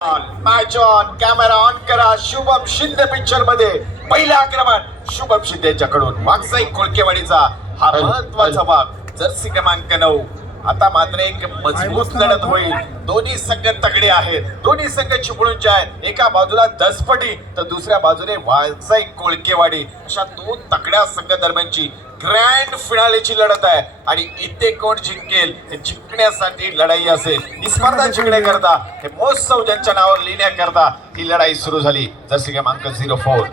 Match on, camera on करा. Shubham Shinde picture मध्ये पहिलं आक्रमण शुभम शिंदेच्याकडून. वागसाई कोळकेवाडीचा हा महत्वाचा भाग, जर्सी क्रमांक 9. आता मात्र एक मजबूत लढत होईल. दोन्ही संघ तगडे आहेत. दोन्ही संघ चिपळूणचे आहेत. एका बाजूला दसपटी तर दुसऱ्या बाजूने वागसाई कोळकेवाडी. अशा दोन तगड्या संघ दरम्यानची ग्रँड फिनालेची लढत आहे आणि इथे कोण जिंकेल हे जिंकण्यासाठी लढाई असेल. ही स्पर्धा जिंकण्याकरता, हे महोत्सव ज्यांच्या नावावर लिहिण्याकरता ही लढाई सुरू झाली. जर्सी क्रमांक 04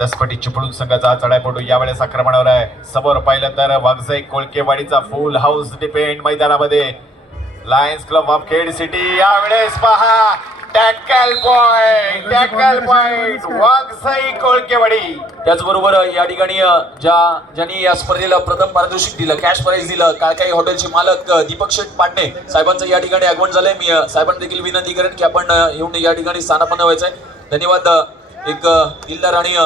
दसपटी चिपळूण संघाचा चढाईपटू यावेळेस आक्रमणावर आहे. समोर पाहिलं तर वागसाई कोळकेवाडीचा फुल हाऊस डिपेंड मैदानामध्ये. Lions club of Khed city यावेळेस पहा टॅकल पॉइंट वागसाई कोळकेवाडी. त्याचबरोबर या ठिकाणी ज्यांनी या स्पर्धेला प्रथम पारितोषिक दिलं, कॅश प्राइज दिलं, काळकाई हॉटेलचे मालक दीपक शेठ पाटणे साहेबांचं या ठिकाणी आगमन झालंय. मी साहेबांना देखील विनंती करेन की आपण येऊन या ठिकाणी स्थानापन्न व्हायचंय. धन्यवाद. एक दिलदार आणि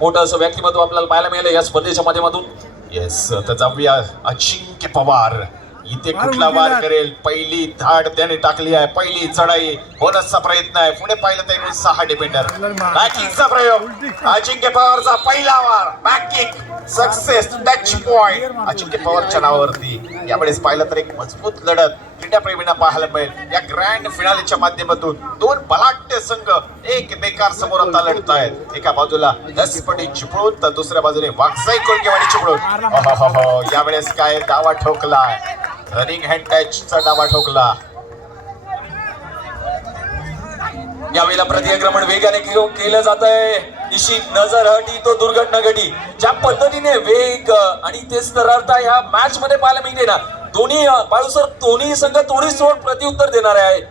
मोठं असं व्यक्तिमत्व आपल्याला पाहायला मिळालं या स्पर्धेच्या माध्यमातून. येस, तर जाऊया अजिंक्य पवार. इथे कुठला वार करेल, पहिली धाड त्याने टाकली आहे. पहिली चढाई, बोनसचा प्रयत्न आहे. पुढे पाहिलं तर एकूण 6 डिफेंडर. बॅकिंगचा प्रयोग, अजिंक्य पवारचा पहिला वार, बॅकिंग सक्सेस, टच पॉइंट अजिंक्य पवारच्या नावावरती. यावेळेस पाहिलं तर एक मजबूत लढत क्रीडाप्रेमींना पाहायला मिळेल. या ग्रँड फिनालेच्या माध्यमातून दोन बलाढ्य संघ एकमेकां समोर आता लढत आहेत. एका बाजूला दसपटी चिपळूण तर दुसऱ्या बाजूने वागसाई कोळकेवाडी चिपळूण. यावेळेस काय डावा ठोकला, रनिंग हँड टचचा डावा ठोकला. यावेळेला प्रतिक्रमण वेगाने केलं जात आहे. निश्चित नजर हटी तो दुर्घटना घटी. ज्या पद्धतीने वेग आणि तेच तरता या मॅच मध्ये पाहायला मिळते ना, दोन्ही बाळू सर दोन्ही संघ थोडी सोड प्रत्युत्तर देणारे आहेत.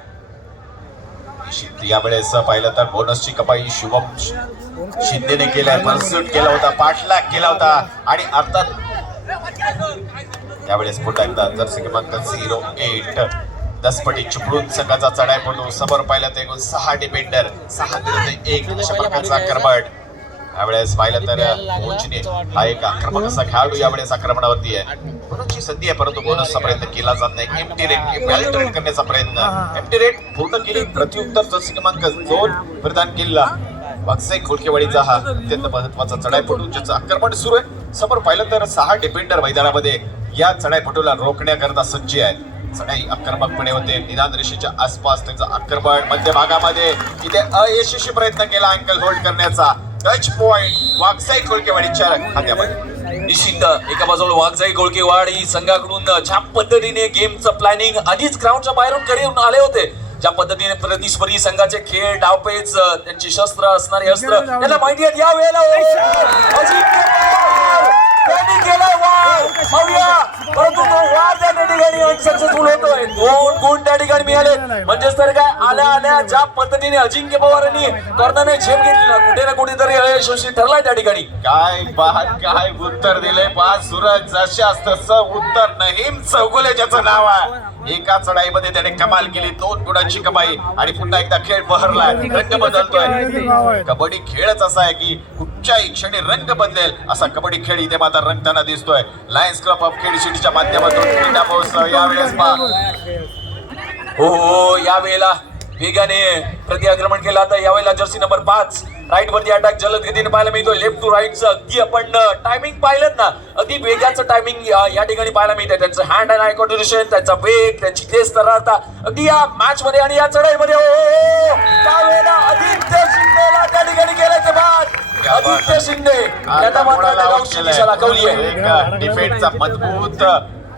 यावेळेस पाहिलं तर बोनसची कपाई शुभम शिंदेने केलाय. परस्यूट केला होता, पाठलाग केला होता आणि अर्थात यावेळेस पुन्हा एकदा जर्सी क्रमांक 08 दसपटी चिपळूण संघाचा चढाईपटू. समोर पाहिलं तर एकूण 6 डिफेंडर, 6 विरुद्ध 1 अशा प्रकारचा आक्रमण. यावेळेस पाहिलं तर कोचने हा एक आक्रमक असा खेळाडू यावेळेस आक्रमणावरती आहे. बोनसची संधी आहे परंतु बोनसचा प्रयत्न केला जात नाही. एम्प्टी रेट वेल ट्रेड करण्याचा प्रयत्न, एम्प्टी रेट पूर्ण केली. प्रत्युत्तर जर्सी क्रमांक 2 प्रदान केला. वागसाई कोळकेवाडीचा हा अत्यंत महत्वाचा चढाईपटू ज्याचं आक्रमण सुरू आहे. समोर पाहिलं तर 6 डिफेंडर मैदानामध्ये या चढाईपटूला रोखण्याकरता सज्ज आहेत. चढाई आक्रमकपणे होते. निदान रेषेच्या आसपास त्यांचं आक्रमण मध्य भागामध्ये इथे अयशस्वी प्रयत्न केला अँकल होल्ड करण्याचा. टच पॉइंट वागसाई कोळकेवाडीच्या खात्यामध्ये. निश्चित एका बाजूला वागसाई कोळकेवाडी संघाकडून ज्या पद्धतीने गेमचं प्लॅनिंग आधीच ग्राउंडच्या बाहेरून करून आले होते, ज्या पद्धतीने प्रतिस्पर्धी संघाचे खेळ, डावपेच, त्यांची शस्त्र असणारे अस्त्र याला माहिती आहेत. या वेळेला त्यांनी केलाय वार परंतु तो वार त्या ठिकाणी अनसक्सेसफुल होतोय. 2 गुण त्या ठिकाणी मिळाले. म्हणजेच तर काय, आल्या ज्या पद्धतीने अजिंक्य पवारांनी कॉर्नरने झेप घेतली ना, कुठे ना कुठेतरी अयशस्वी ठरलाय त्या ठिकाणी. काय उत्तर दिले पहा सूरज. जशास तसं उत्तर. नहीम चौगुले ज्याचं नाव आहे. एका चढाईमध्ये त्याने कमाल केली. 2 गुणांची कमाई आणि पुन्हा एकदा खेळ बहरलाय. रंग बदलतोय. कबड्डी खेळच असा आहे की कुठच्याही क्षणी रंग बदलेल असा कबड्डी खेळ इथे मात्र रंगताना दिसतोय. लायन्स क्लब ऑफ खेड सिटीच्या माध्यमातून क्रीडा महोत्सव यावेळेस हो यावेळेला वेगाने प्रतिक्रमण केलं. आता यावेळेला जर्सी नंबर 5 राईट वरती अटॅक जलद गतीने पाहायला मिळतोय. लेफ्ट टू राईटचं अगदी आपण टायमिंग पाहिलं ना, अगदी वेगाचं टायमिंग या ठिकाणी पाहायला मिळतंय. त्यांचं हँड अँड आय कोऑर्डिनेशन, त्यांचा वेग, त्यांची तेज तरता अगदी या मॅच मध्ये आणि या चढाईमध्ये. त्यावेळेला आदित्य शिंदेला त्या ठिकाणी गेलं ते बाद. आदित्य शिंदे त्याला मात्र गावची दिशा दाखवली आहे. डिफेन्सचा मजबूत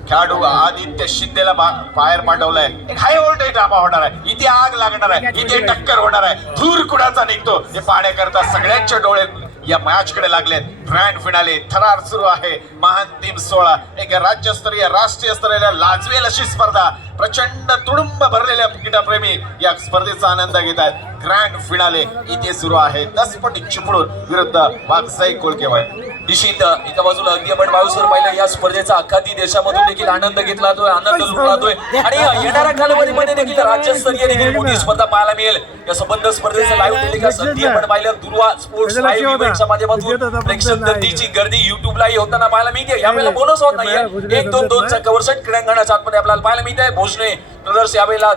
खेळाडू आदित्य शिंदेला बाहेर पाठवलाय. एक हाय व्होल्टेज ड्रामा होणार आहे. इथे आग लागणार आहे. इथे टक्कर होणार आहे. धूर कुणाचा निघतो हे पाहण्याकरता सगळ्यांचे डोळे या मॅच कडे लागलेत. ग्रँड फिनाले थरार सुरू आहे. महांतिम 16 एक राज्यस्तरीय राष्ट्रीय स्तरीय लाजवेल अशी स्पर्धा. प्रचंड तुडुंब भरलेल्या क्रीडाप्रेमी या स्पर्धेचा आनंद घेत आहेत. ग्रँड फिनाले इथे सुरू आहे. दसपटी चिपळूण विरुद्ध वागसाई कोळकेवाडी. निश्चित एका बाजूला अगदी आपण बावीसवर पाहिलं या स्पर्धेचा अख्खाती देशामधून देखील आनंद घेतला जातोय, आनंद लुटला जातोय आणि येणाऱ्या कालावधीमध्ये देखील राज्यस्तरीय देखील मोठी स्पर्धा पाहायला मिळेल. या संबंध स्पर्धेचं लाईव्ह टेलिकास्ट अगदी आपण पाहिलं दुर्वा स्पोर्ट्स लाईव्ह इव्हेंटच्या माध्यमातून प्रेक्षक गर्दीची गर्दी युट्यूबलाही होताना पाहायला मिळते. यावेळेला बोनस होत नाहीये, 1-2-2चा कव्हरसेट क्रीडांगणाच्या आतमध्ये आपल्याला पाहायला मिळते. भोजने ब्रदर्स यावेळेला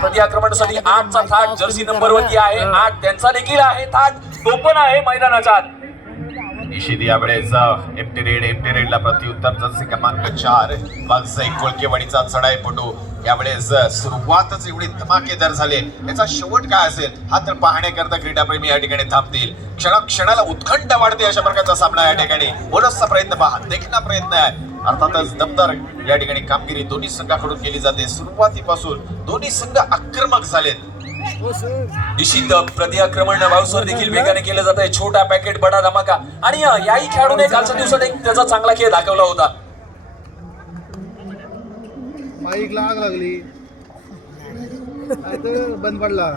प्रति आक्रमणासाठी 8चा थाट जर्सी नंबर वरती आहे, 8 त्यांचा देखील आहे थाट, तो पण आहे मैदानाच्या आत. निषेध यावेळेस एमटी रेडला प्रत्युत्तर जर्सी क्रमांक 4 वाघसाई कोळकेवाडीचा चढाईपटू यावेळेस सुरुवातच एवढी धमाकेदार झाली. याचा शेवट काय असेल हा तर पाहण्याकरता क्रीडाप्रेमी या ठिकाणी थांबतील. क्षणाला उत्कंठ वाढते अशा प्रकारचा सामना या ठिकाणी. बोनसचा प्रयत्न पहा, देखणा प्रयत्न आहे. अर्थातच दमदार या ठिकाणी कामगिरी दोन्ही संघाकडून केली जाते. सुरुवातीपासून दोन्ही संघ आक्रमक झालेत. निश्चित प्रतिआक्रमण बाउसवर देखील वेगाने केलं जात आहे. छोटा पॅकेट बडा धमाका आणि याही खेळाडूने कालच्या दिवसात एक त्याचा चांगला खेळ दाखवला होता. माईकला आग लागली, बंद पडला.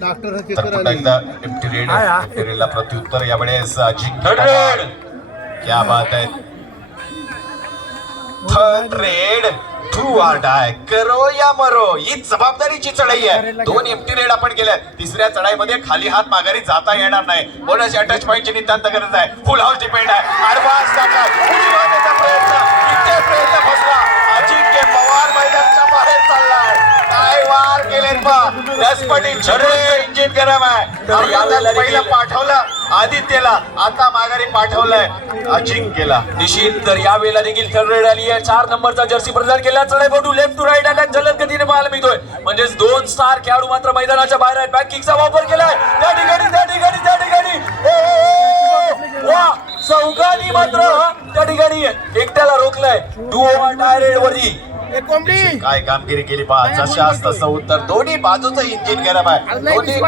डॉक्टर पुन्हा एकदा एमटी रेडला प्रत्युत्तर यावेळेस क्या बात आहे. थर्ड रेड टू आर डाय, करो या मरो, ही जबाबदारीची चढाई आहे. 2 एमटी रेड आपण केल्या. तिसऱ्या चढाईमध्ये खाली हात माघारी जाता येणार नाही. बोनस या टच पॉईंटची नितांत गरज आहे. फुल हाऊस डिपेंड आहे. ऍडव्हान्स प्रयत्न फसला. अजिंक्य पवार मैदानाच्या बाहेर चाललाय. काय वार केलेत बा, दसपटी इंजिन गरम आहे. यावेळेला पहिला पाठवलं आदित्यला, आता माघारी पाठवलंय अजिंक्यला. निश्चित तर यावेळेला देखील थर्ड रेड आली आहे. 4 नंबरचा जर्सी प्रदान केला. चढाईपटू लेफ्ट टू राईट अटॅक जलद गतीने पाहायला मिळतोय. म्हणजेच 2 स्टार खेळाडू मात्र मैदानाच्या बाहेर आहेत. बॅक किकचा वापर केलाय त्या ठिकाणी वा चौघांनी मात्र त्या ठिकाणी एकट्याला रोखलंय. डू ऑर डाय रेड वरती काय कामगिरी केली पहा. जशास तसं उत्तर. दोन्ही बाजूचं इंजिन गरम आहे. दोन्ही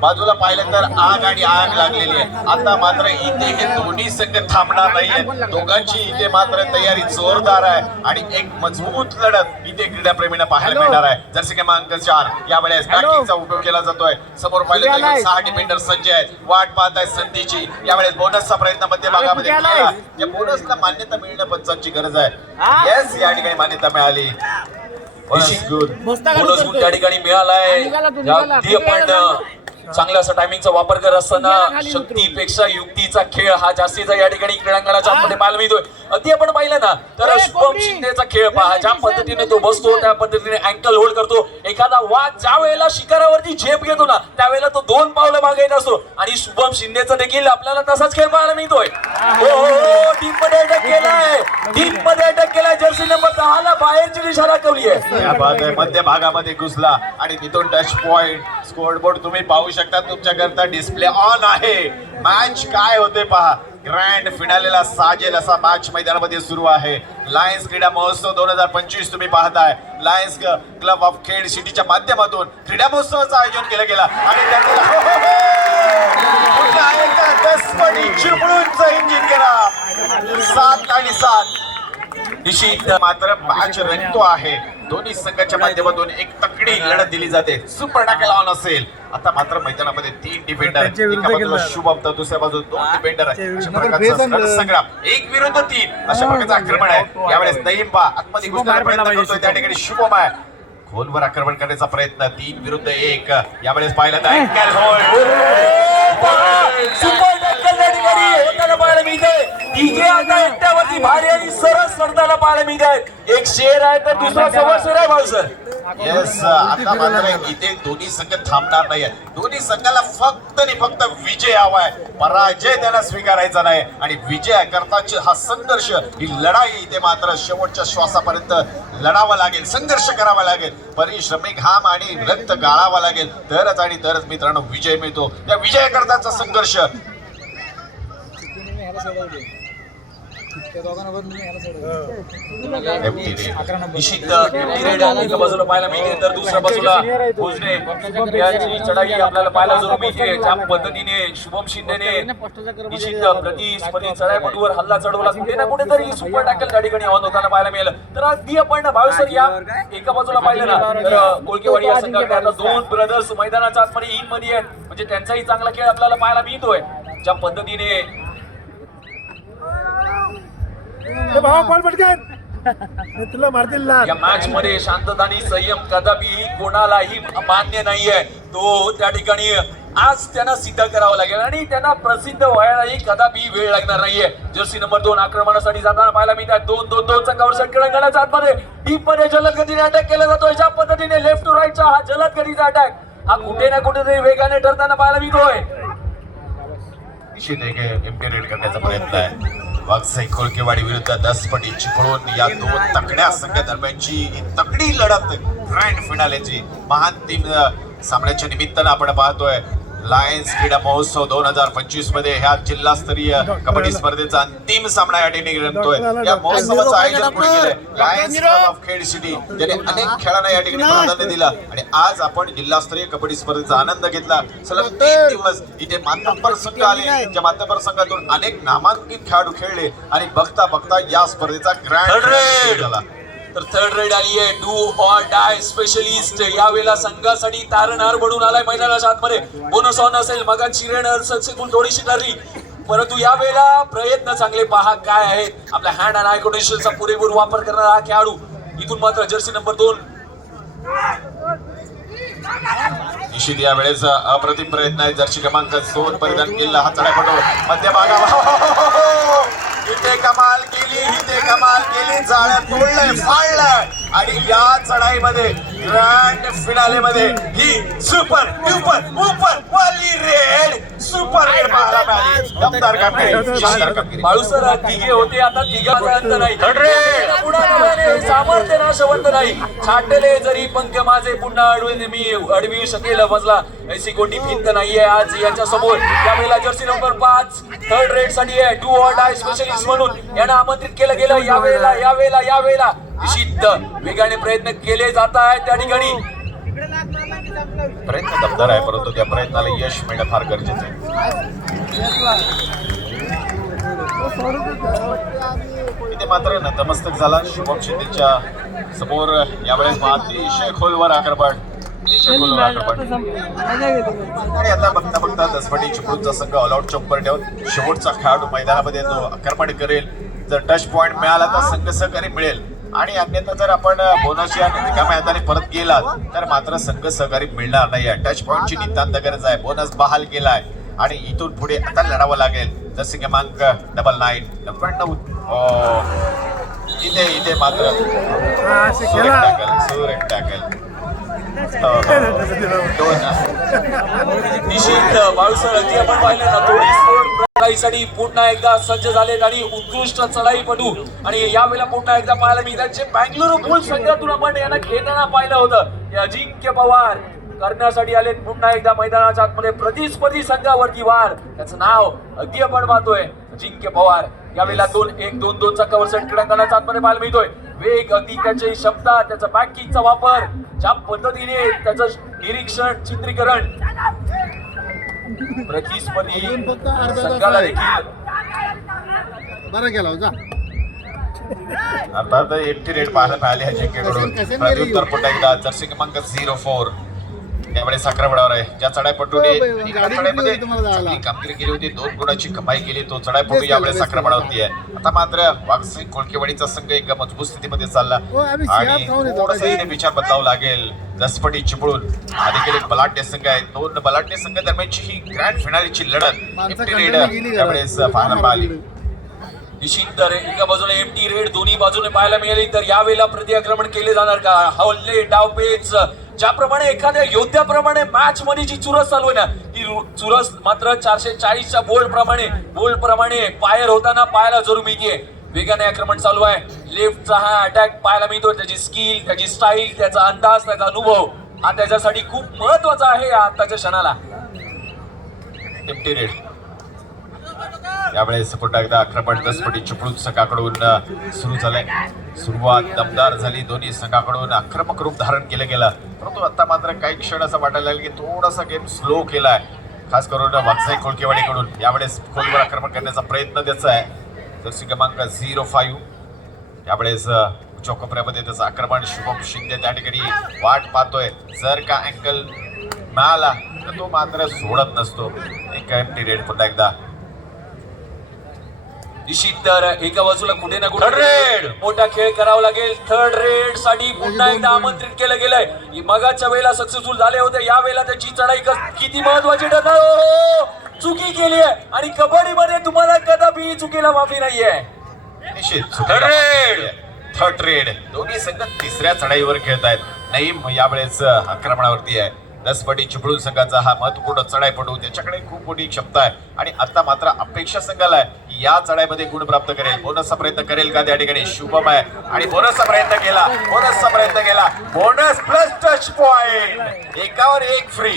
बाजूला पाहिलं तर आग आणि आग लागलेली आहे. आता मात्र इथे हे दोन्ही संघ थांबणार नाहीये. दोघांची इथे मात्र तयारी जोरदार आहे आणि एक मजबूत लढत इथे क्रीडाप्रेमींना पाहायला मिळणार आहे. जर्सी क्रमांक 4 यावेळेस बॅकिंगचा उपयोग केला जातोय. समोर पाहिलं तर 6 डिफेंडर सज्ज आहेत, वाट पाहत आहेत संधीची. यावेळेस बोनसचा प्रयत्न मध्य भागामध्ये केला. या बोनसला मान्यता मिळणं पंचांची गरज आहे. येस, या ठिकाणी मान्यता मिळाली. बोनस त्या ठिकाणी मिळालाय. अगदी आपण चांगला असा टायमिंगचा वापर करत असताना शक्तीपेक्षा युक्तीचा खेळ हा जास्तीचा या ठिकाणी क्रीडांगणाच्या आतमध्ये पाहायला मिळतोय. अगदी आपण पाहिलं ना तर शुभम शिंदेचा खेळ पहा. ज्या पद्धतीने तो बसतो, त्या पद्धतीने अँकल होल्ड करतो. एखादा वाघ ज्या वेळेला शिकारावरती झेप घेतो ना त्यावेळेला तो 2 पावलं मागे येत असतो आणि शुभम शिंदेचा देखील आपल्याला तसाच खेळ पाहायला मिळतोय. टीम मध्ये अटॅक केलाय. जर्सी नंबर 10 ला बाहेरची दिशा दाखवली आहे. मध्य भागामध्ये घुसला आणि तिथून टच पॉइंट स्कोरबोर्ड तुम्ही पाहू शकता. तुमच्याकरता डिस्प्ले ऑन आहे. मॅच काय होते पहा. ग्रँड फिनालेला साजेल असा मॅच मैदानामध्ये सुरू आहे. लायन्स क्रीडा महोत्सव 2025 तुम्ही पाहताय. लायन्स क्लब ऑफ खेड सिटीच्या माध्यमातून क्रीडा महोत्सवाचं आयोजन केलं गेलं आणि चिपळूणचं इंजिन केला. 7 आणि 7 निश्चित मात्र मॅच रंगतो आहे. दोन्ही संघाच्या माध्यमातून एक तकडी लढत दिली जाते. सुपर टॅकल ऑन असेल. आता मात्र मैदानामध्ये 3 डिफेंडर, एका बाजूला शुभम तर दुसऱ्या बाजूला 2 डिफेंडर आहे. अशा प्रकारचा संग्राम 1 विरुद्ध 3 अशा प्रकारचं आक्रमण आहे. यावेळेस नईम्बा आतमध्ये घुसण्याचा प्रयत्न करतोय. त्या ठिकाणी शुभम आहे. खोलवर आक्रमण करण्याचा प्रयत्न. 3 विरुद्ध 1 यावेळेस पाहिलं तर अँकल सुपर टॅकल त्या ठिकाणी होताना पाहायला मिळतंय. तिघे आता एकट्यावरती भारी आणि सरस लढताना पाहायला मिळत आहेत. एक शेर आहे तर दुसरा सवसर आहे भाऊसर. येस, आता मात्र इथे दोन्ही संघ थांबणार नाही. दोन्ही संघाला फक्त आणि फक्त विजय हवाय. पराजय त्याला स्वीकारायचा नाही आणि विजय करताची हा संघर्ष, ही लढाई इथे मात्र शेवटच्या श्वासापर्यंत लढावं लागेल, संघर्ष करावा लागेल, परिश्रमी घाम आणि रक्त गाळावा लागेल. तरच आणि तरच मित्रांनो विजय मिळतो. त्या विजय करताचा संघर्ष निश्चित एका बाजूला पाहायला मिळते तर दुसऱ्या बाजूला भोजने याची चढाई आपल्याला पाहायला जरूर मिळते. ज्या पद्धतीने शुभम शिंदेने निश्चित प्रतिस्पर्धी चढाईपटूवर हल्ला चढवला कुठे ना कुठेतरी सुपर टॅकल त्या ठिकाणी आव्हान होताना पाहायला मिळालं. तर अगदी आपण भावेसर या एका बाजूला पाहिलं ना तर कोळकेवाडी या संघाकडे आता 2 ब्रदर्स मैदानाच्या आतमध्ये इन मध्ये आहेत. म्हणजे त्यांचाही चांगला खेळ आपल्याला पाहायला मिळतोय. ज्या पद्धतीने तुला मारतील ना. या मॅच मध्ये शांतता आणि संयम कदापि कोणालाही मान्य नाहीये. तो त्या ठिकाणी आज त्यांना सिद्ध करावं लागेल आणि त्यांना प्रसिद्ध व्हायलाही कदापि वेळ लागणार नाहीये. जर्सी नंबर 2 आक्रमणासाठी जाताना पाहायला मिळतात. 2-2-2 संघावर षटकांच्या आतमध्ये डीप मध्ये जलद गतीने अटॅक केला जातोय. ज्या पद्धतीने लेफ्ट टू राईटचा हा जलद गतीचा अटॅक हा कुठे ना कुठेतरी वेगाने ठरताना पाहायला मिळतोय. निश्चित एक इम्पेरिट करण्याचा प्रयत्न आहे. वाघसाई कोळकेवाडी विरुद्ध दसपटी चिपळूण या दोन तकड्या संघादरम्यानची ही तगडी लढत ग्रँड फिनालेची महान टीम सामन्याच्या निमित्तानं आपण पाहतोय. लायन्स क्रीडा महोत्सव 2025 मध्ये ह्या जिल्हास्तरीय कबड्डी स्पर्धेचा अंतिम सामना या ठिकाणी रंगतोय. या महोत्सवाचं आयोजन कोणी केलंय? Lions club of Khed city, ज्याने अनेक खेळांना या ठिकाणी प्राधान्य दिलं आणि आज आपण जिल्हास्तरीय कबड्डी स्पर्धेचा आनंद घेतला. सलग 3 दिवस इथे मातब्बर संघ आले, ज्या मातब्बर संघातून अनेक नामांकित खेळाडू खेळले आणि बघता बघता या स्पर्धेचा ग्रँड झाला. तर थर्ड रेड आली आहे. डू ऑर डाय स्पेशलिस्ट यावेळेला संघासाठी तारणहार बनून आलाय मैदानाच्या आतमध्ये. बोनस ऑन असेल, मगाची रेड सक्सेसफुल थोडीशी ठरली, परंतु यावेळेला प्रयत्न चांगले पहा काय आहेत. आपल्या हँड अँड आय कोऑर्डिनेशनचा पुरेपूर वापर करणारा हा खेळाडू. इथून मात्र जर्सी नंबर 2 निश्चित या वेळेस अप्रतिम प्रयत्न आहे. जर्सी क्रमांक 2 परिधान केलेला हा चढापटू मध्य भागावर इथे कमाल केली, इथे कमाल केली, जाळ्या तोडलंय, फाडलंय आणि या चढाईमध्ये ग्रँड फिनाले मध्ये ही सुपर डुपर उपर वाली रेड सुपर रेड पाहायला मिळाली. दमदार कामगिरी. बाळूसर तिघे होते, आता तिघाचा अंत नाही. पुन्हा नव्याने सामर्थ्य नाशवंत नाही. छाटले जरी पंख माझे पुन्हा अडवी शकेल मजला ऐसी कोणती भिंत नाहीये आज याच्या समोर. त्यावेळेला जर्सी नंबर 5 थर्ड रेड साठी आहे. डू ऑर डाय स्पेशलिस्ट म्हणून यांना आमंत्रित केलं गेलं. यावेळेला निश्चित वेगाने प्रयत्न केले जात आहेत. त्या ठिकाणी प्रयत्न दमदार आहे, परंतु त्या प्रयत्नाला यश मिळणं फार गरजेचं आहे. इथे मात्र नतमस्तक झाला शुभम शिंदेच्या समोर. यावेळेस अतिशय खोलवर आक्रमण, आणि आता बघता बघता दसपटी चिपळूणचा संघ ऑलआउट चौकर ठेवून शेवटचा खेळाडू मैदानामध्ये जो आक्रमण करेल. जर टच पॉइंट मिळाला तर संघ सहकारी मिळेल आणि अन्यथा जर आपण बोनस या रिकाम्या हाताने परत गेलात तर मात्र संघ सहकारी मिळणार नाही. टच पॉइंटची नितांत गरज आहे. बोनस बहाल केलाय आणि इथून पुढे आता लढावं लागेल. जसे क्रमांक 99 इथे मात्र सुरेख टॅकल निश्चित बाळूसर अगदी आपण पाहिलं ना, थोडी सोड चढाईसाठी पुन्हा एकदा सज्ज झालेत आणि उत्कृष्ट चढाईपटू. आणि यावेळेला पुन्हा एकदा पाहायला मिळतात जे बँगलोर बुल्स संघातून आपण यांना खेळताना पाहिलं होतं. हे अजिंक्य पवार करण्यासाठी आले पुन्हा एकदा मैदानाच्या आतमध्ये. प्रतिस्पर्धी संघावरती वार, त्याचं नाव अगदी आपण पाहतोय अजिंक्य पवार. यावेळेला 2-1-2-2चा कव्हर सेट क्रीडांगणाच्या आतमध्ये पाहायला मिळतोय. वेग, अगदी त्याची क्षमता, त्याचा बॅकिंगचा वापर, ज्या पद्धतीने त्याचं निरीक्षण, चित्रीकरण प्रतिस्पर्धी संघाला देखील बरं केला जा. अर्थात एकटी रेड पाहायला मिळाली अजिंक्यकडून. प्रत्युत्तर पुन्हा एकदा जर्सी क्रमांक 04 त्यावेळेस आक्रमणावर आहे. ज्या चढाईपटूने चढाईमध्ये चांगली कामगिरी केली होती, 2 गुणाची कमाई केली, तो चढाईपटू यावेळेस आक्रमणावरती आहे. आता मात्र वाघसाई कोळकेवाडीचा संघ एक मजबूत स्थितीमध्ये चालला आणि थोडंसं इथे विचार बदलावं लागेल. दसपटी चिपळूण आधी एक बलाढ्य संघ आहे. 2 बलाढ्य संघ दरम्यानची ही ग्रँड फिनालेची लढत एकटी रेड त्यावेळेस पाहायला मिळाली. निश्चित एका बाजूने एमटी रेड दोन्ही बाजूने पाहायला मिळाली. तर यावेळेला प्रतिआक्रमण केले जाणार का? हल्ले, डावपेच, ज्याप्रमाणे एखाद्या योद्ध्याप्रमाणे मॅच मध्ये जी चुरस चालू आहे ना, ती चुरस मात्र 440च्या बोल्ट प्रमाणे फायर होताना पाहायला जरूर मिळते. वेगाने आक्रमण चालू आहे. लेफ्टचा हा अटॅक पाहायला मिळतो. त्याची स्किल, त्याची स्टाईल, त्याचा अंदाज, त्याचा अनुभव हा त्याच्यासाठी खूप महत्वाचा आहे आताच्या क्षणाला. एमटी रेड यावेळेस पुन्हा एकदा आक्रमण दसपटी चिपळूण संघाकडून सुरू झालंय. सुरुवात दमदार झाली. दोन्ही संघाकडून आक्रमक रूप धारण केलं गेलं, परंतु आता मात्र काही क्षण असं वाटायला लागलं की थोडासा गेम स्लो केलाय, खास करून वाघसाई कोळकेवाडीकडून. यावेळेस खोलवर आक्रमण करण्याचा प्रयत्न त्याचा आहे. जर्सी क्रमांक 05 यावेळेस चौकोपऱ्यामध्ये त्याचं आक्रमण. शुभम शिंदे त्या ठिकाणी वाट पाहतोय. जर का अँगल मिळाला तर तो मात्र सोडत नसतो. एक एमटी रेड पुन्हा एकदा निश्चित तर एका बाजूला कुठे ना कुठे Third red. मोठा खेळ करावा लागेल. थर्ड रेड साठी पुन्हा एकदा आमंत्रित केलं गेलंय. मगाच्या वेळेला सक्सेसफुल झाले होते, या वेळेला त्याची चढाई किती महत्वाची ठरणार. चुकी केली आहे आणि कबड्डीमध्ये तुम्हाला कदापि चुकीला माफी नाहीये. निश्चित थर्ड रेड दोन्ही संघ तिसऱ्या चढाईवर खेळत आहेत. नईम यावेळेस आक्रमणावरती आहे. 10 पटी चिपळूण संघाचा हा महत्वपूर्ण चढाईपटू, त्याच्याकडे खूप मोठी क्षमता आहे आणि आता मात्र अपेक्षा संघाला आहे की या चढाईमध्ये गुण प्राप्त करेल. बोनसचा प्रयत्न करेल का त्या ठिकाणी शुभम आहे आणि बोनसचा प्रयत्न केला. बोनस प्लस टच पॉइंट, एकावर एक फ्री.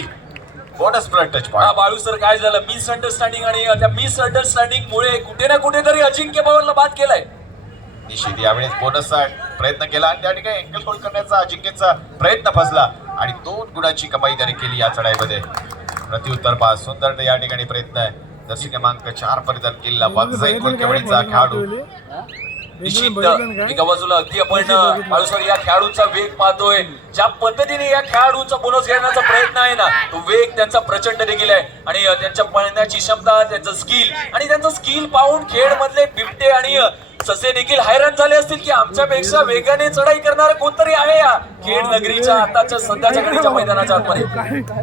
बोनस प्लस टच हा पॉइंट. बाळू सर, काय झालं मिसअंडरस्टँडिंग आणि त्या मिसअंडरस्टँडिंग मुळे कुठे ना कुठेतरी अजिंक्य पवारला बाद केलाय. निश्चित यावेळेस बोनसचा प्रयत्न केला आणि त्या ठिकाणी अँगल होल्ड करण्याचा अजिंक्यचा प्रयत्न फसला आणि 2 गुणाची कमाई त्याने केली या चढाईमध्ये. प्रत्युत्तर पास सुंदर या ठिकाणी प्रयत्न आहे. दर्शक क्रमांक 4 परिधान केलेला वागजाई कोलकेवाडीचा खेळाडू. निश्चित एका बाजूला अगदी आपण बाळू सर या खेळाडूंचा वेग पाहतोय. ज्या पद्धतीने या खेळाडूंचा बोनस घेण्याचा प्रयत्न आहे ना, तो वेग त्यांचा प्रचंड देखील आहे आणि त्यांच्या पळण्याची क्षमता, त्यांचं स्किल पाहून खेळ मधले बिबटे आणि ससे देखील हैराण झाले असतील की आमच्यापेक्षा वेगाने चढाई करणारा कोणतरी आहे या खेड नगरीच्या आताच्या सध्याच्या घडीच्या मैदानाच्या आतमध्ये.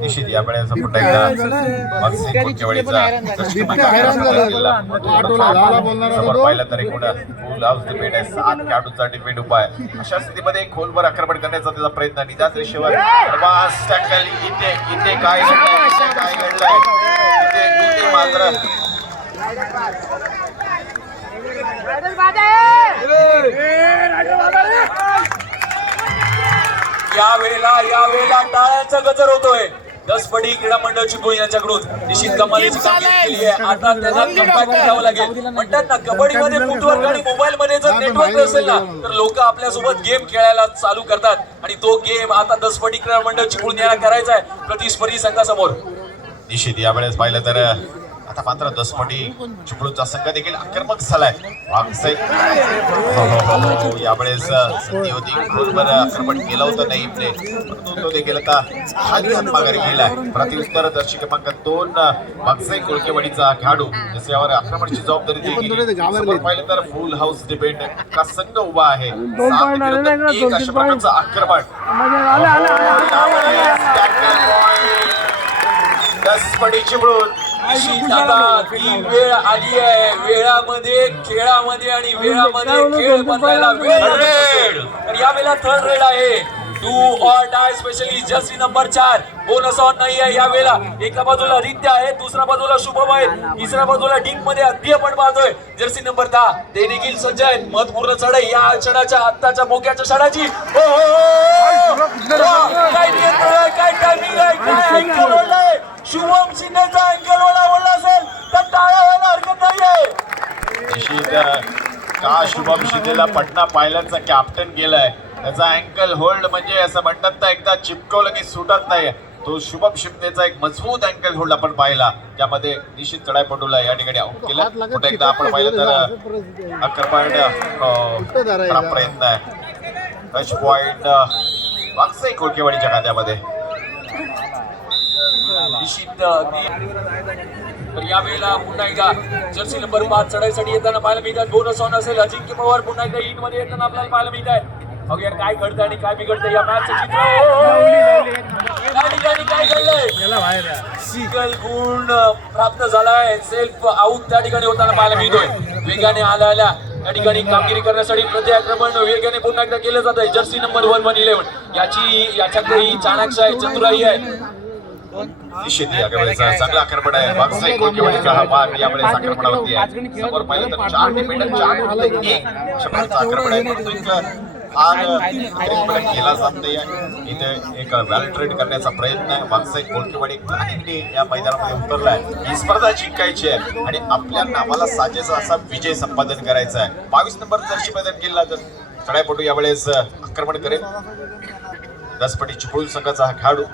निश्चित यावेळेस पुन्हा एकदा वागजाई कोलकेवाडीचा दर्शक समोर पाहिलं तर एकूण फुल हाऊस डिबेट आहे. 7 खेळाडूंचा डिबेट उभा आहे. अशा स्थितीमध्ये खोलवर आक्रमण करण्याचा त्याचा प्रयत्न. निदान रेषेवर प्रवास टॅकल. इथे काय घडलंय इथे मात्र यावेळेला टाळ्यांचा गजर होतोय. 10 पडी क्रीडा मंडळ चिपळूण यांच्याकडून निश्चित कमालीची कामगिरी केली आहे. आता त्यांना कमबॅक घ्यावं लागेल. म्हणतात ना, कबड्डीमध्ये फुटवर्क आणि मोबाईल मध्ये जर नेटवर्क असेल ना, तर लोक आपल्यासोबत गेम खेळायला चालू करतात आणि तो गेम आता 10 पडी क्रीडा मंडळ चिपळूण यांना करायचा आहे प्रतिस्पर्धी संघासमोर. निश्चित यावेळेस पाहिलं तर आता मात्र 10 पटी चिपळूणचा संघ देखील आक्रमक झालाय. वागजाई यावेळेस संधी होती, खोलवर आक्रमण केलं होतं नईमने, परंतु तो देखील आता खाली हात माघारी गेलाय. प्रत्युत्तर दर्शक क्रमांक 2 वागजाई कोलकेवाडीचा खेळाडू जसे यावर आक्रमणाची जबाबदारी दिली. समोर पाहिलं तर फुल हाऊस डिपेंड का संघ उभा आहे. 7 विरुद्ध 1 अशा प्रकारचं आक्रमण. 10 पटी चिपळूण. आता ती वेळ आली आहे. वेळामध्ये खेळामध्ये आणि वेळामध्ये खेळ बनवायला वेळ लागतो. तर यावेळेला थर्ड रेड आहे. Do or die specially Jersey number 4. Bonus on नाही आहे यावेळेला. एका बाजूला रित्या आहे, दुसऱ्या बाजूला शुभम आहे, तिसऱ्या बाजूला डिंग मध्ये अगदी आपण पाहतोय जर्सी नंबर 10 ते देखील सज्ज आहेत. महत्वपूर्ण चढाई या क्षणाच्या आत्ताच्या मोक्याच्या क्षणाची. काय नियंत्रण आहे, काय टायमिंग आहे, काय अँगल ओढलाय. शुभम शिंदेचा अँगल ओढला असेल तर टाळ्या व्हायला हरकत नाहीये. निश्चित का शुभम शिंदेला पटना पायलटचा कॅप्टन गेलाय. त्याचा अँकल होल्ड म्हणजे असं म्हणतात ना, एकदा चिपकवलं की सुटत नाही. तो शुभम शिंदेचा एक मजबूत अँकल होल्ड आपण पाहिला, त्यामध्ये निश्चित चढाईपटूला या ठिकाणी आउट केला. पुन्हा एकदा आपण पाहिलं तर आक्रमण प्रयत्न आहे. टच पॉइंट वागजाई कोलकेवाडीच्या खात्यामध्ये. निश्चित तर यावेळेला पुन्हा एकदा जर्सी नंबर 5 चढाईसाठी येताना पाहायला मिळतात. बोनस ऑन असेल. अजिंक्य पवार पुन्हा एकदा ईट मध्ये येताना आपल्याला पाहायला मिळत आहे. बघूया काय घडतं आणि काय बिघडतं या मॅचचं चित्र. काय घडलंय. सिंगल गुण प्राप्त झालाय. सेल्फ आउट त्या ठिकाणी होताना पाहायला मिळतोय. वेगाने आल्या या ठिकाणी कामगिरी करण्यासाठी प्रत्याक्रमण वेगाने पुन्हा एकदा केलं जात आहे. जर्सी नंबर 111 याच्याकडे चाणाक्ष आहे, चतुराई आहे. निश्चित यावेळेचा चांगला आक्रमण आहे. वागजाई कोलकेवाडीचा हा भाग यावेळेस आक्रमणावरती आहे. समोर पाहिलं तर 4 डिफेंडर 4 विरुद्ध 1 शब्दाचं आक्रमण आहे. परंतु इथं फार केला जात नाही आहे. इथे एक व्हॅल ट्रेड करण्याचा प्रयत्न आहे. वागजाई कोलकेवाडी प्लॅनिंगने या मैदानामध्ये उतरलाय. ही स्पर्धा जिंकायची आहे आणि आपल्या नावाला साजेसा असा विजय संपादन करायचा आहे. 22 नंबर जर्सी मैदान केला तर चढाईपटू यावेळेस आक्रमण करेल. 10 पटी चिपळूण संघाचा हा खेळाडू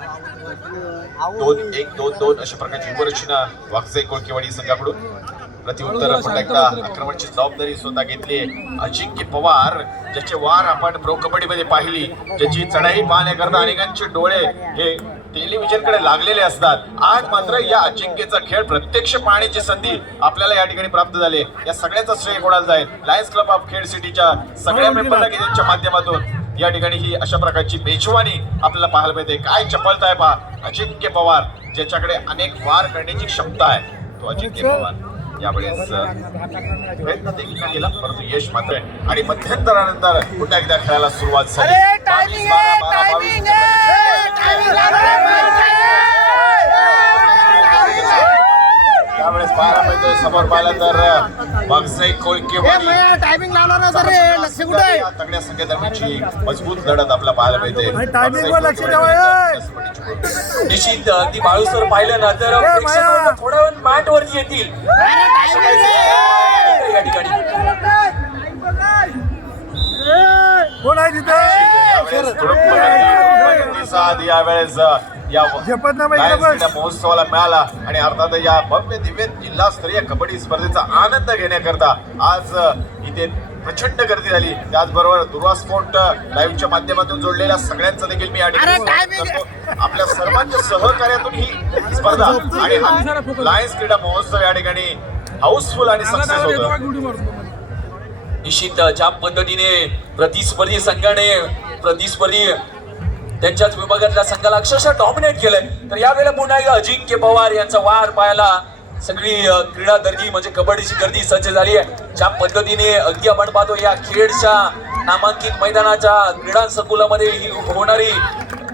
2-1-2-2 अशा प्रकारची उपरचना वागजाई कोलकेवाडी संघाकडून. प्रत्युत्तर पुन्हा एकदा आक्रमणाची जबाबदारी स्वतः घेतली. अजिंक्य पवार ज्याचे वार आपण प्रो कबड्डीमध्ये पाहिली, ज्याची चढाई पाहण्याकरता अनेकांचे डोळे हे टेलिव्हिजन कडे लागलेले असतात. आज मात्र या अजिंक्यचा खेळ प्रत्यक्ष पाहण्याची संधी आपल्याला या ठिकाणी प्राप्त झाली. या सगळ्याचा श्रेय कोणाला जाईल? लायन्स क्लब ऑफ खेड सिटीच्या सगळ्या मेंबरला त्यांच्या माध्यमातून या ठिकाणी ही अशा प्रकारची मेजवानी आपल्याला पाहायला मिळते. काय चपलता आहे पहा अजिंक्य पवार, ज्याच्याकडे अनेक वार करण्याची क्षमता आहे. तो अजिंक्य पवार यावेळेस प्रयत्न देखील केला, परंतु यश मात्र आहे. आणि मध्यंतरानंतर पुन्हा एकदा खेळायला सुरुवात झाली. त्यावेळेस पाहायला मिळतोय समोर पाहिलं तर वागसाई कोळकेवाडी टायमिंग लावला ना सर, लक्ष कुठे आहे? या तगड्या संख्या दरम्यानची मजबूत लढत आपल्याला पाहायला मिळते. टायमिंग वर लक्ष ठेवा. निश्चित ती बाळूसर पाहिलं ना तर प्रेक्षक थोड्या वेळ मॅट वरती येतील या ठिकाणी. कोण आहे तिथे? यावेळेस या जपतनामा इकडे लायन्स क्रीडा महोत्सवाला मिळाला आणि अर्थात या भव्य दिव्य जिल्हास्तरीय कबड्डी स्पर्धेचा आनंद घेण्याकरता आज इथे प्रचंड गर्दी झाली. त्याचबरोबर दुर्वास्फोट लाईव्हच्या माध्यमातून जोडलेल्या सगळ्यांचा देखील मी या ठिकाणी स्वागत करतो. आपल्या सर्वांच्या सहकार्यातून ही स्पर्धा आणि हा लायन्स क्रीडा महोत्सव या ठिकाणी हाऊसफुल आणि सक्सेस होतो. निश्चित ज्या पद्धतीने प्रतिस्पर्धी संघाने प्रतिस्पर्धी त्यांच्याच विभागातल्या संघाला अक्षरशः डॉमिनेट केलंय, तर यावेळेला पुन्हा एकदा अजिंक्य पवार यांचा वार पाहायला सगळी क्रीडा दर्दी म्हणजे कबड्डीची गर्दी सज्ज झाली आहे. ज्या पद्धतीने अगदी आपण पाहतो या खेडच्या नामांकित मैदानाच्या क्रीडा संकुलामध्ये ही होणारी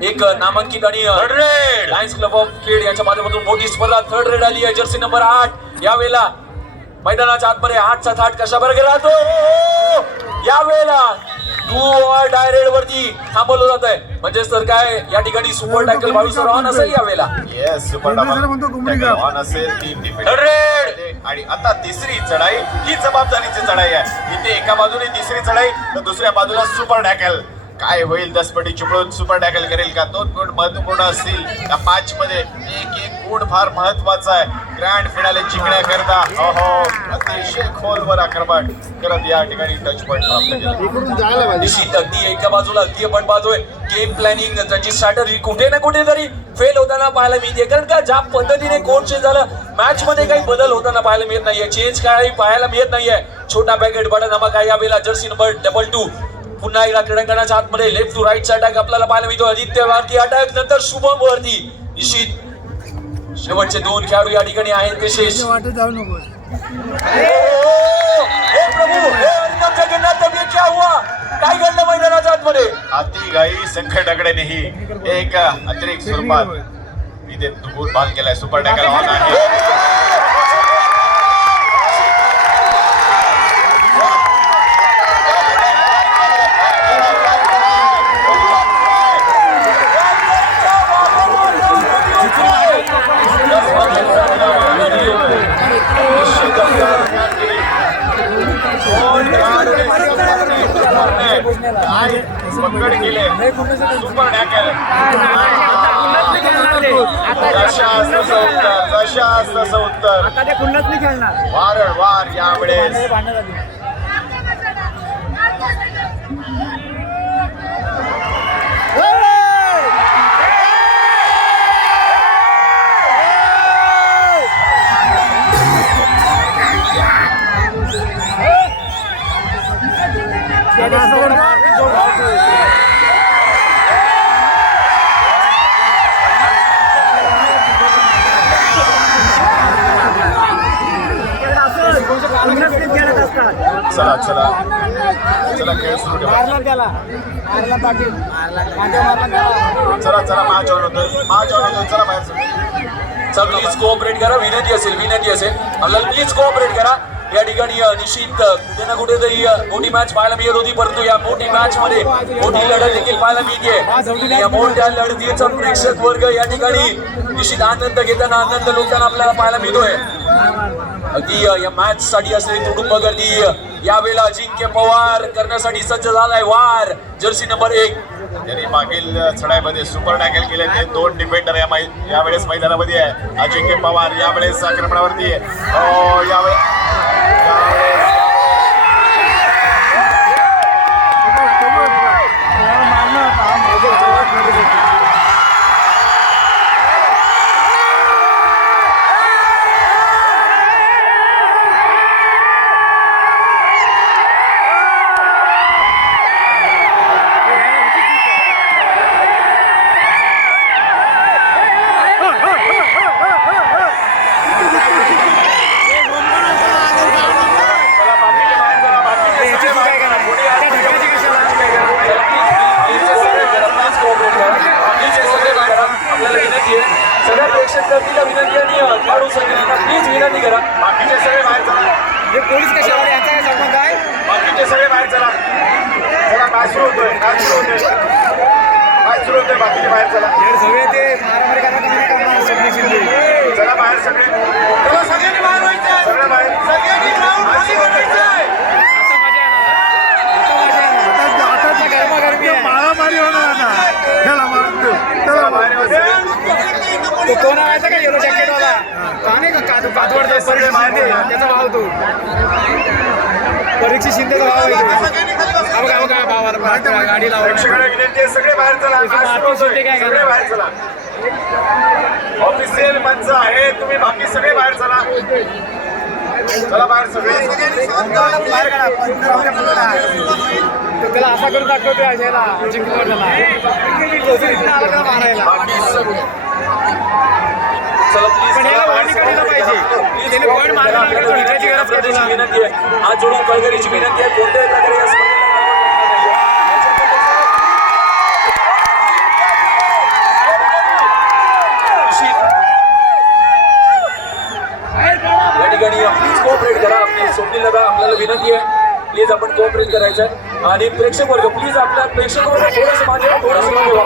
एक नामांकित आणि लायन्स क्लब ऑफ खेड यांच्या माध्यमातून मोठी स्पर्धा थर्ड रेड आली आहे. जर्सी नंबर 8 यावेळेला मैदानाच्या आतमध्ये 8चा थाट कशा बरं राहतो. यावेळेला डायरेक्ट वरती थांबवलं जात आहे, म्हणजे सर काय या ठिकाणी सुपर टॅकल 22 ऑन असेल यावेळेला. येस, सुपर टॅकल ऑन असेल. 3 डिफेंडर आणि आता तिसरी चढाई ही जबाबदारीची चढाई आहे. इथे एका बाजूने तिसरी चढाई तर दुसऱ्या बाजूला सुपर टॅकल. काय होईल? दसपटी चिपळून सुपर टॅकल करेल का? 2 गुण महत्वपूर्ण असतील या मॅच मध्ये. एक गुण फार महत्वाचा आहे ग्रँड फिनाले जिंकण्याकरता. अतिशय खोलवर आक्रमण करत या ठिकाणी टच पॉईंट प्राप्त केला. निश्चित अगदी एका बाजूला अगदी आपण पाहतोय गेम प्लॅनिंग त्यांची स्ट्रॅटजी कुठे ना कुठेतरी फेल होताना पाहायला मिळते. कारण का ज्या पद्धतीने कोण चेंज झालं मॅच मध्ये काही बदल होताना पाहायला मिळत नाहीये. चेंज काही पाहायला मिळत नाहीये. छोटा पॅकेट बडा धमाका यावेळेला जर्सी नंबर 22 पुन्हा एकदा क्रीडांगणाच्या आतमध्ये लेफ्ट टू राईटचा अटॅक आपल्याला पाहायला मिळतो. आदित्य वरती अटॅक नंतर शुभम वरती. निश्चित शेवटचे 2 खेळाडू या ठिकाणी आहेत विशेष. जाऊ नको. क्या हुआ? काय घडलं मैदानाच्या आतमध्ये? अति घाई संकटाकडे नाही एक अतिरिक्त स्वरूपात इथे दुबून भाग केलाय. सुपर टॅकल ऑन आहे. पकड केले सुपर टॅकल. जशा उत्तर वारंवार यावेळेस चला चला चला खेळ सुरू ठेवा. चला चला मॅच ऑन होतोय चला बाहेर सर प्लीज कोऑपरेट करा. विनंती असेल आपल्याला प्लीज कोऑपरेट करा. या ठिकाणी निश्चित कुठे ना कुठेतरी मोठी मॅच पाहायला मिळत होती, परंतु या मोठी मॅच मध्ये मोठी लढत देखील पाहायला मिळते. या मोठ्या लढतीचा प्रेक्षक वर्ग या ठिकाणी निश्चित आनंद घेताना आनंद लुटताना आपल्याला पाहायला मिळतोय. अगदी या मॅच साठी असलेली तुडुंब गर्दी यावेळेला अजिंक्य पवार करण्यासाठी सज्ज झालाय. वार जर्सी नंबर 1 त्यांनी मागील चढाईमध्ये सुपर टॅकल केले. ते 2 डिफेंडर यावेळेस मैदानामध्ये आहे. अजिंक्य पवार यावेळेस आक्रमणावरती आहे. यावेळेस सगळ्या प्रेक्षक गर्दीला विनंती आणि खेळाडू संघटनांना प्लीज विनंती करा. बाकीचे सगळे बाहेर चला. हे पोलीस कशावर यांचा काय संबंध आहे? बाकीचे सगळे बाहेर चला. चला मॅच सुरू होतोय. मॅच सुरू होतोय. बाकीचे बाहेर चला. सगळे ते मारामारी करणार सगळे शिंदे. चला बाहेर सगळे. चला सगळ्यांनी बाहेर व्हायचंय. सगळे बाहेर. सगळ्यांनी ग्राउंड खाली व्हायचंय. आता गरमागरमी आहे. मारामारी होणार आता. चला मारतो. चला बाहेर व्हायचंय. तो कोण आहे का येलो जॅकेट वाला? का नाही का कातवड परीक्षित शिंदे त्याचा भाव तो. परीक्षित शिंदेचा भाव आहे तो. काय भावाला गाडी लावून प्रेक्षकांना विनंती आहे, सगळे बाहेर चला. मॅच सुरू होतोय. सगळे बाहेर चला. ऑफिशियल मंच आहे, तुम्ही बाकी सगळे बाहेर चला. चला बाहेर सगळे. त्याला असा करून दाखवतोय अजयला जिंकला मारायला. बाकी सगळे. चला प्लीज पण याला वाढणी करायला पाहिजे. त्याने पॉईंट मारला नाही तर विनंती गरज काय तुला? विनंती आहे. हात जोडून कळकळीची विनंती आहे. कोणत्याही प्रकारे या स्पर्धेला या ठिकाणी प्लीज कोऑपरेट करा. आपली स्वप्नील दादा आपल्याला विनंती आहे, प्लीज आपण कोऑपरेट करायचं आहे. आणि प्रेक्षक वर्ग प्लीज आपल्या प्रेक्षक वर्ग थोडंसं मागे व्हा, थोडंसं मागे व्हा.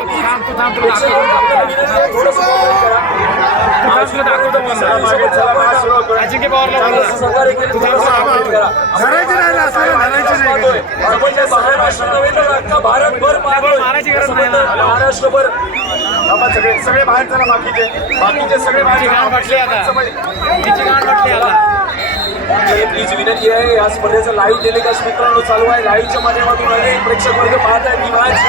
प्रेक्षक वर्ग आपल्याला विनंती आहे, थोडंसं कोऑपरेट करा. दाखवतो मी. अजिंक्य पवारला बोलला. सहकार्य केलं, थोडंसं कोऑपरेट करा. धरायची नाही ना, असं धरायची नाही. पाहतोय. समजलं महाराष्ट्र नव्हे तर अख्खा भारतभर पाहतोय. मारायची गरज नाही ना. महाराष्ट्रभर सगळे बाहेर चला. बाकीचे सगळे बाहेर तिची गाण वाटली आता. तिची गाण वाटली आता. प्लीज विनंती आहे, या स्पर्धेचं लाईव्ह टेलिकास्ट मित्रांनो चालू आहे. लाईव्हच्या माध्यमातून अनेक प्रेक्षक वर्ग पाहत आहेत ही मॅच.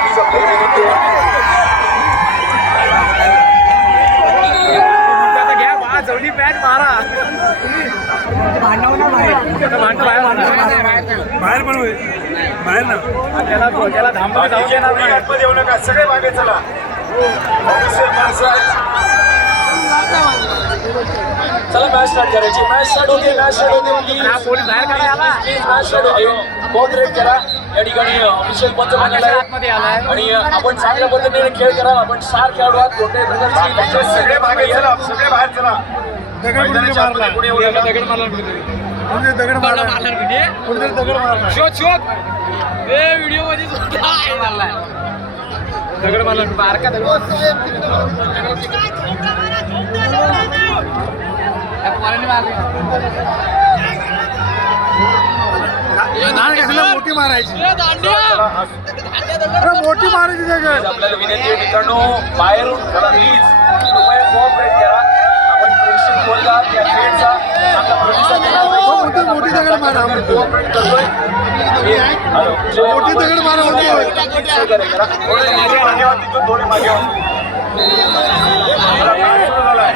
प्लीज आपल्याला विनंती आहे. आता घ्या बा जवळी मॅच मारा. बाहेर पण होईल. बाहेर ना त्याला धांबा जाऊ देणार नाही. आतमध्ये येऊ नका. सगळे मागे चला. ऑफिशियल माणसं आहेत. चला मॅच स्टार्ट करायची. मॅच स्टार्ट होते. प्लीज पोलीस बाहेर काढायला आला. मॅच स्टार्ट होते. कोऑपरेट करा. या ठिकाणी ऑफिशियल पंच बनलेला आहे आतमध्ये आलाय. आणि आपण चांगल्या पद्धतीने खेळ करा. आपण 4 खेळाडू आहात. कोणत्याही बाकीचे प्रकारची सगळे मागे चला. सगळे बाहेर चला. मैदानाच्या आतमध्ये कोणी येऊ नका. दगड मारला दगड मारला कुठेतरी दगड मारला. शोध व्हिडिओ मध्ये दगड मारला. बारका दगड मोठी मारायची. मोठी मारायची दगड. आपल्याला विनंती आहे मित्रांनो, बाहेरून प्लीज कृपया कोऑपरेट करा. आपण प्रेक्षक वर्ग या खेळचा चांगला प्रतिसाद दिला पाहिजे. मोठी दगड मारा. कोऑपरेट करतोय. मोठी दगड मारा. सहकार्य करा. थोडे मागे व्हा. तिथून थोडे मागे व्हा. चला, मॅच सुरू झालाय.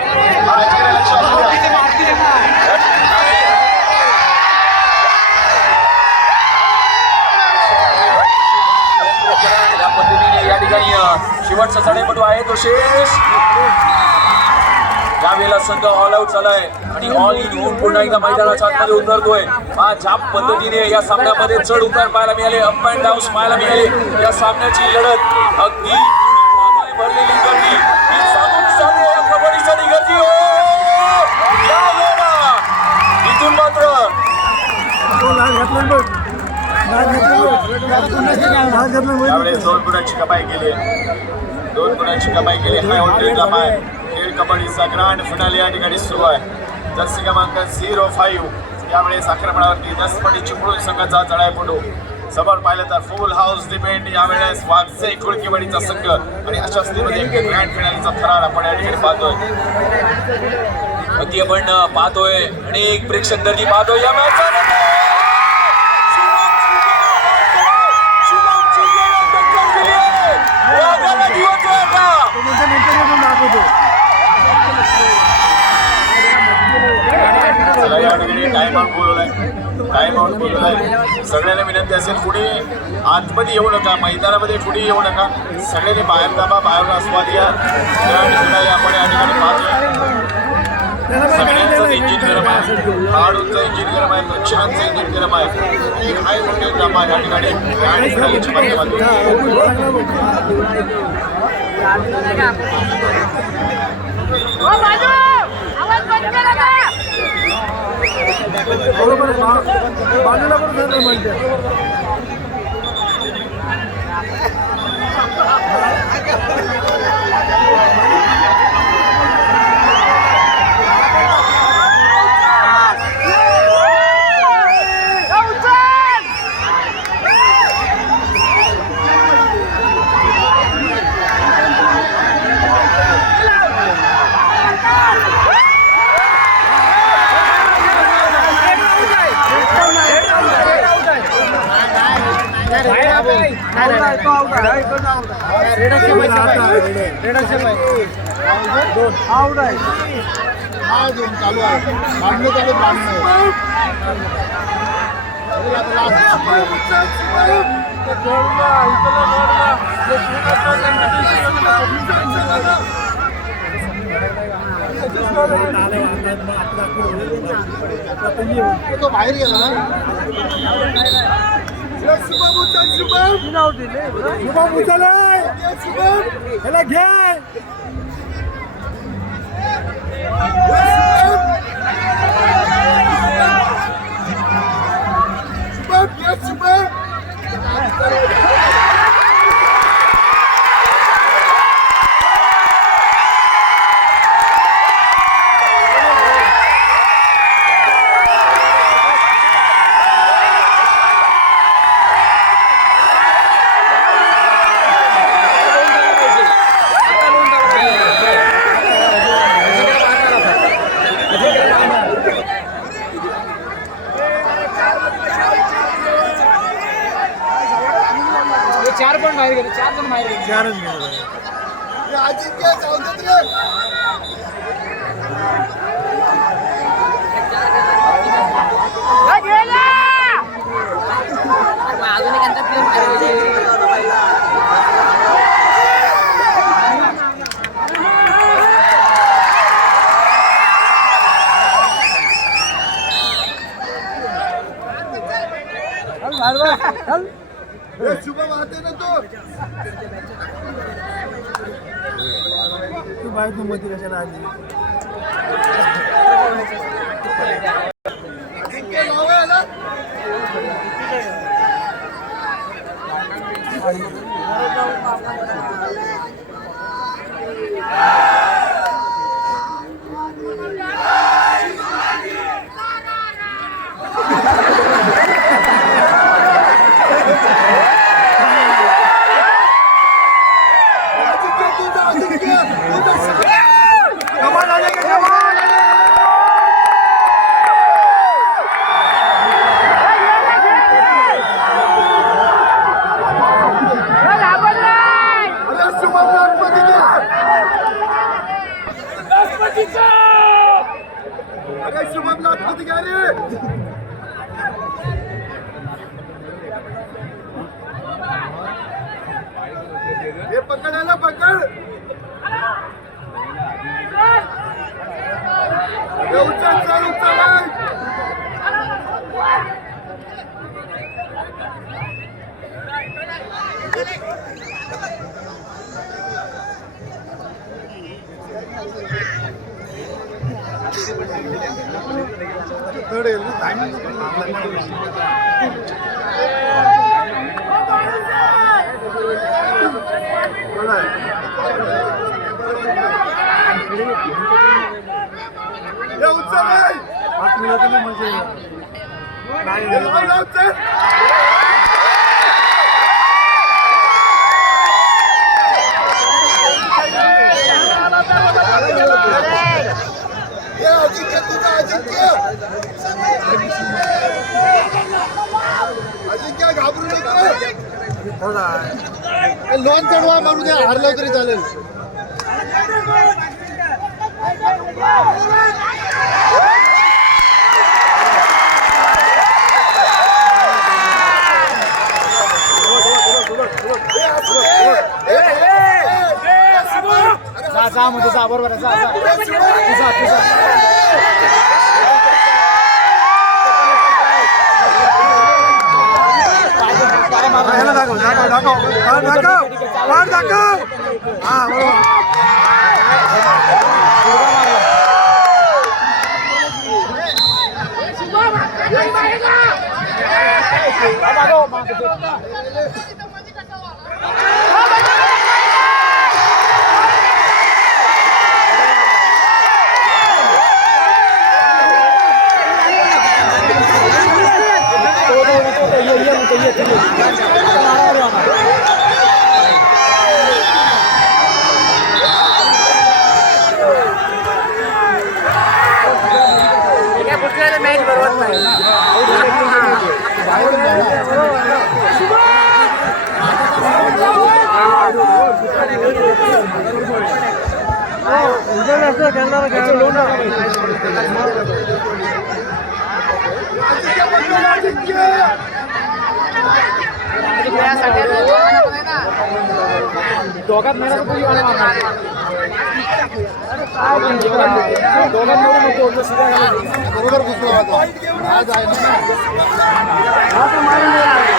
मॅचकडे लक्ष असू द्या. या पद्धतीने या ठिकाणी शेवटचा चढाईपटू आहे तो शेष. यावेळेला संघ ऑल आउट झालाय आणि ऑल इन होऊन पुन्हा एकदा मैदानाच्या आतमध्ये उतरतोय. ज्या पद्धतीने या सामन्यामध्ये चढ उतार पाहायला मिळाले, अप अँड डाऊन पाहायला मिळाले. या सामन्याची लढत अगदी भरलेली गर्दी ही सांगून जाते या कबड्डीसाठी गर्दी. हो यावेळेला इथून मात्र यावेळेस 2 गुणांची कमाई केली. 2 गुणांची कमाई केली. हाय हॉटेल कमाई. खेळ कबड्डीचा ग्रँड फिनाले या ठिकाणी सुरू आहे. जर्सी क्रमांक 05 यावेळेस आक्रमणावरती दसपटी चिपळूण संघाचा चढाईपटू. समोर पाहिलं तर फुल हाऊस डिपेंड यावेळेस वागसे कुळकीवाडीचा संघ आणि अशा स्थितीमध्ये ग्रँड फिनालेचा थरार आपण या ठिकाणी पाहतोय. अगदी आपण पाहतोय अनेक प्रेक्षक गर्दी पाहतोय या मॅच. Time out बोलवलाय. सगळ्यांना विनंती असेल, कुणी आतमध्ये येऊ नका. मैदानामध्ये कुणी येऊ नका. सगळ्यांनी बाहेर दाबा. बाहेर आस्वाद घ्या. आपण या ठिकाणी पाहतोय सगळ्यांचं इंजिन गरम आहे. हाडूचं इंजिन गरम आहे. प्रेक्षकांचं इंजिन गरम आहे. हाय हॉटेल कामा या ठिकाणी माध्यमातून बाजूला पण धरलं म्हणते तो बाहेर गेला शुभम उचल शुभम उचल ह्याला घे शुभम चार पण बाहेर गेले 4 जण बाहेर गेले 4च गेले अजिंक्य चावतात रे अजून एक यांचा प्लेयर बाहेर गेले चल शुभम आते ना तू बाहेर तू मती कशाला आली पकडायला पकड उचल अजिंक्य घाबरू नको लोन चढवा म्हणून हारलं तरी चालेल जा मध्ये जा बरोबर जा दाखव दोघात नाही ना कोणी वाला मारणार. दोघात मारू नको तो सीधा घालायचा. बरोबर घुसला होता आज आहे ना हा तर मारून गेला.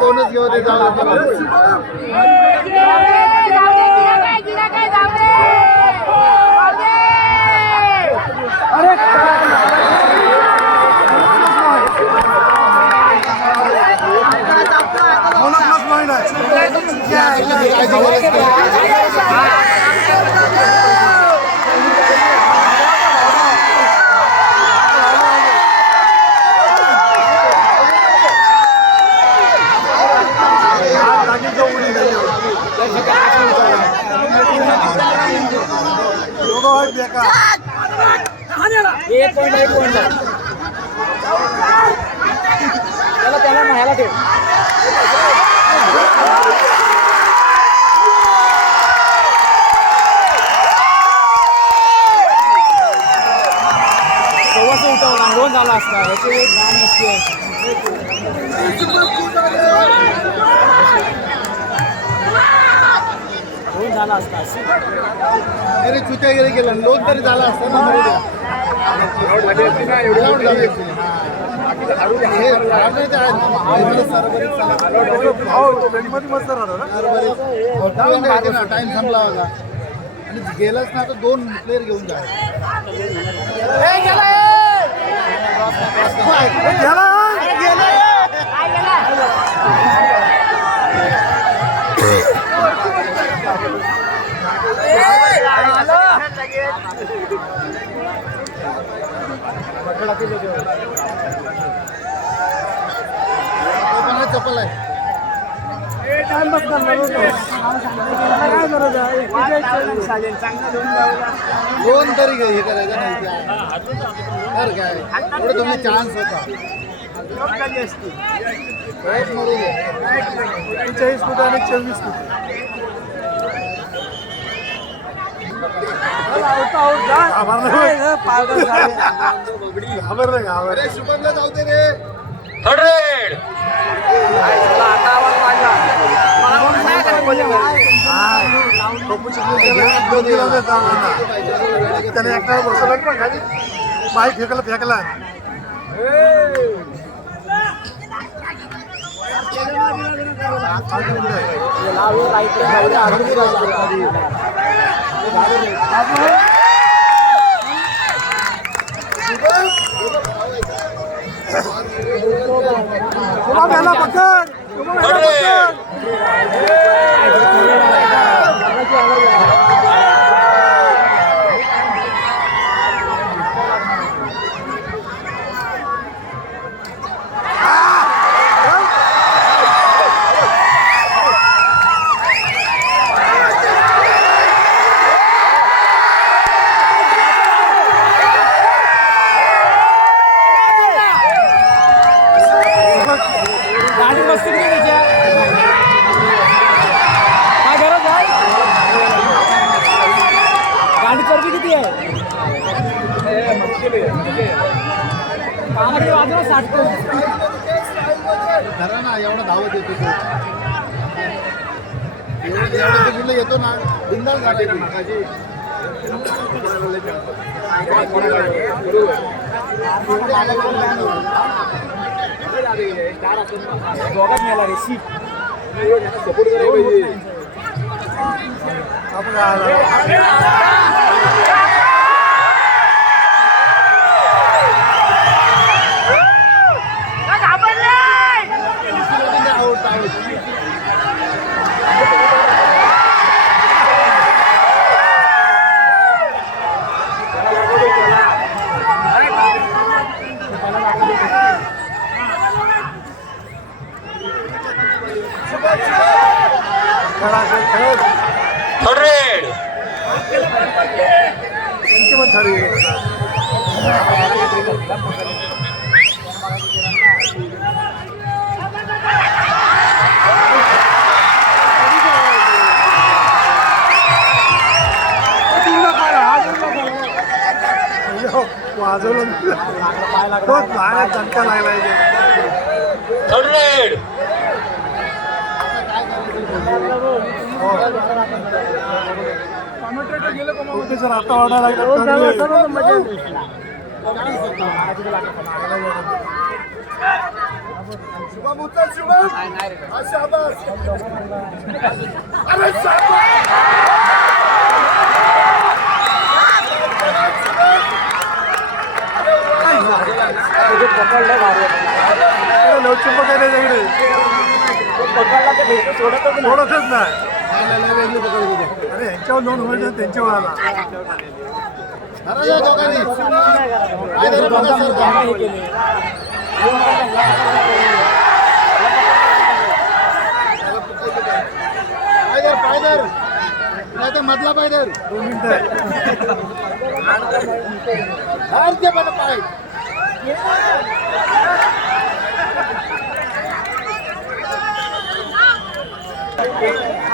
बोनस घेऊ दे जाऊ झाला असता झाला असता अरे चुत्या गेले गेला लोन तरी झाला असता ना टाइम संपला होता आणि गेलाच ना तर 2 प्लेयर घेऊन जा चप्पल आहे दोन तरी हे करायचं नाही काय पुढे तुम्ही चान्स होता 40 फूट आणि 24 फूट शुभमला जाऊ दे रे 100 त्याने एकटा बसवला ना खाली पाय फेकला गाडी बसते धरा ना एवढा धावत येतो तो. एवढं तो मुलं येतो ना बिंदास गाडी माझी दोघात मिळाला रे सी सपोर्ट करायला पाहिजे रेड वाजवलं चटका लागला थर्ड रेड सर आता ऑर्डर शुभम उचल शुभम शाबास अरे पकडलं चुंबक आहे त्याच्याकडे पकडला तर सोडतच नाही अरे यांच्यावर लोन होईल त्यांच्यावर आला पायदर नाही तर मधला पायदर 2 मिनिटं पाय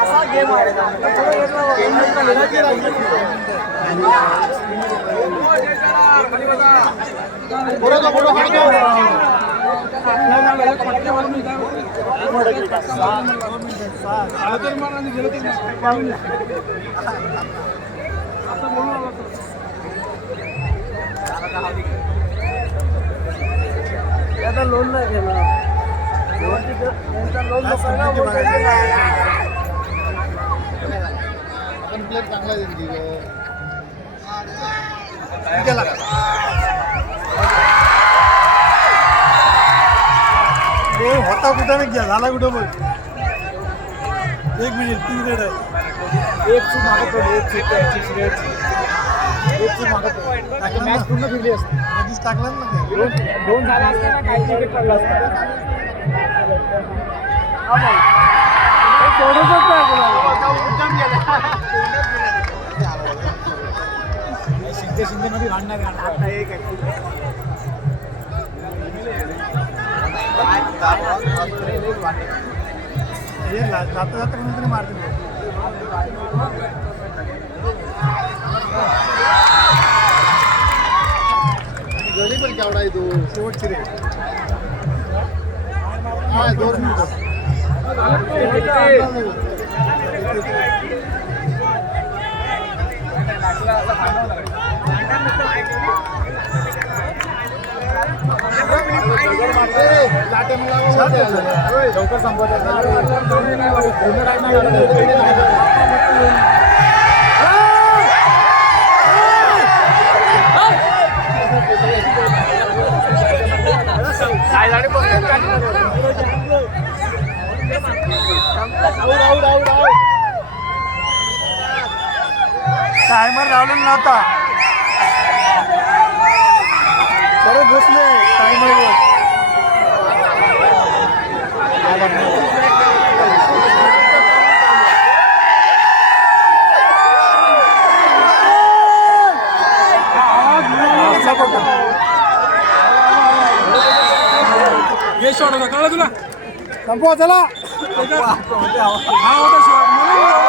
असा गेम आहे लोन नाही घेणार प्लेट चांगला होता कुठं नाही घ्या झाला कुठं बघ 1 मिनिट 3 रेड आहे एक चूक मागत एक चूक मागत मॅच पूर्ण फिरली असते आधीच टाकला ना दोन झाला असता ना काही विकेट पडला असता सोडतच नाही शिंदे मध्ये भांडणार आता एक जाता जाता कोणीतरी मारते गडी पण केवढा आहे तो शेवटची रे 2 मिनिटं लवकर संपत टायमर लावलेला नव्हता सर्व बसले टायमरवर ये शॉट होता कळलं तुला संपवा चला हा होता शॉट मला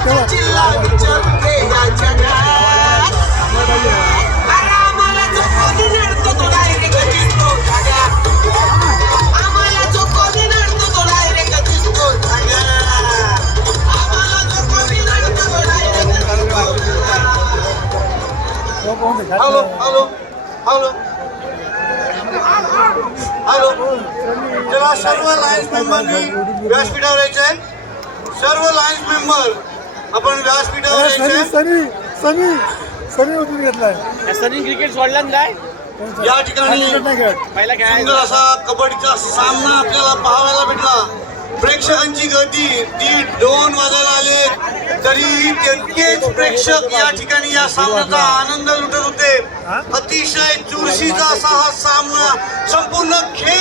जिल्हा विचारते या जगात आम्हाला जो कोणी नडतो तो डायरेक्ट दिसतो जागा आम्हाला जो कोणी नडतो तो डायरेक्ट दिसतो जागा आम्हाला जो कोणी नडतो तो डायरेक्ट दिसतो हॅलो हॅलो हॅलो हॅलो जरा सर्व लायन्स मेंबरनी व्यासपीठावर यायचे सर्व लायन्स मेंबर आपण व्यासपीठावर यायचे सनी उचलून घेतलाय सनी क्रिकेट सोडला काय या ठिकाणी पहिला काय सुंदर असा कबड्डीचा सामना आपल्याला पाहायला भेटला प्रेक्षकांची गर्दी 2:30 वाजायला आले तरी तितकेच प्रेक्षक या ठिकाणी या सामन्याचा आनंद लुटत होते अतिशय चुरशीचा असा हा सामना संपूर्ण खेळ